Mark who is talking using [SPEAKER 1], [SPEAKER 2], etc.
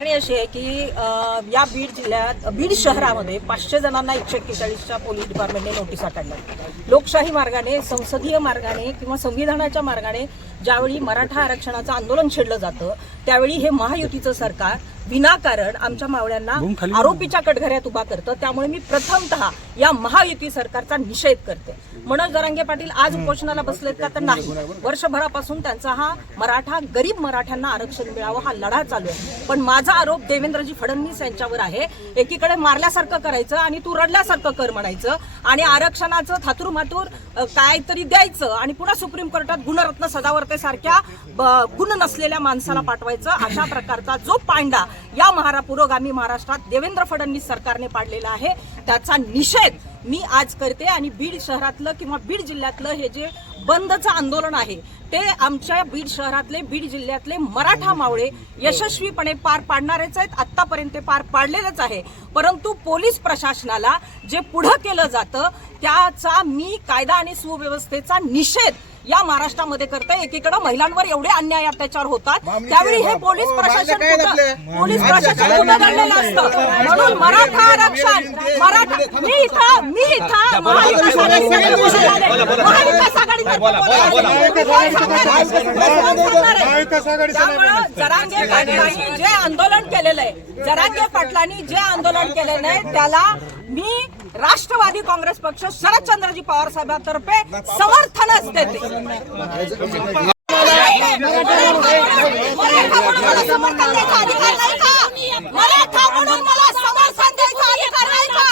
[SPEAKER 1] आणि अशी आहे की या बीड जिल्ह्यात बीड शहरामध्ये पाचशे जणांना एकशे एक्केचाळीसच्या पोलीस डिपार्टमेंटने नोटीसा काढल्या लोकशाही मार्गाने संसदीय मार्गाने किंवा संविधानाच्या मार्गाने ज्यावेळी मराठा आरक्षणाचं आंदोलन छेडलं जातं त्यावेळी हे महायुतीचं सरकार विनाकारण आमच्या मावळ्यांना आरोपीच्या कटघऱ्यात उभा करतं. त्यामुळे मी प्रथमतः या महायुती सरकारचा निषेध करते. मनोज जरांगे पाटील आज उपोषणाला बसलेत का तर नाही. वर्षभरापासून त्यांचा हा मराठा गरीब मराठ्यांना आरक्षण मिळावं हा लढा चालू आहे. पण माझा आरोप देवेंद्रजी फडणवीस यांच्यावर आहे. एकीकडे मारल्यासारखं करायचं आणि तू रडल्यासारखं कर म्हणायचं आणि आरक्षणाचं थातूर मातूर अ, काहीतरी द्यायचं आणि पुन्हा सुप्रीम कोर्टात गुणरत्न सदावर्ते सारख्या गुण नसलेल्या माणसाला पाठवायचं अशा प्रकारचा जो पांडा या महारा पुरोगामी महाराष्ट्रात देवेंद्र फडणवीस सरकारने पाडलेला आहे. त्याचा निषेध मी आज करते आणि बीड शहरातलं किंवा बीड जिल्ह्यातलं हे जे बंदचं आंदोलन आहे ते आमच्या बीड शहरातले बीड जिल्ह्यातले मराठा मावळे यशस्वीपणे पार पाडणारेच आहेत. आत्तापर्यंत ते पार पाडलेलेच आहे. परंतु पोलीस प्रशासनाला जे पुढं केलं जातं त्याचा मी कायदा आणि सुव्यवस्थेचा निषेध या महाराष्ट्रामध्ये करते एकीकडे महिलांवर एवढे अन्याय अत्याचार होतात त्यावेळी हे पोलीस प्रशासन पोलीस प्रशासन कुठं दडलेलं असतं म्हणून मराठा आरक्षण मराठा मी इथं मी इथं महाविकास. त्यामुळं जरांगे पाटलांनी जे आंदोलन केलेलं आहे जरांगे पाटलांनी जे आंदोलन केलेलं आहे त्याला मी राष्ट्रवादी काँग्रेस पक्ष शरदचंद्रजी पवार साहेबांतर्फे समर्थनच देते. समर्थन द्यायचा अधिकार नाही का? मराठा म्हणून मला समर्थन द्यायचा अधिकार नाही का?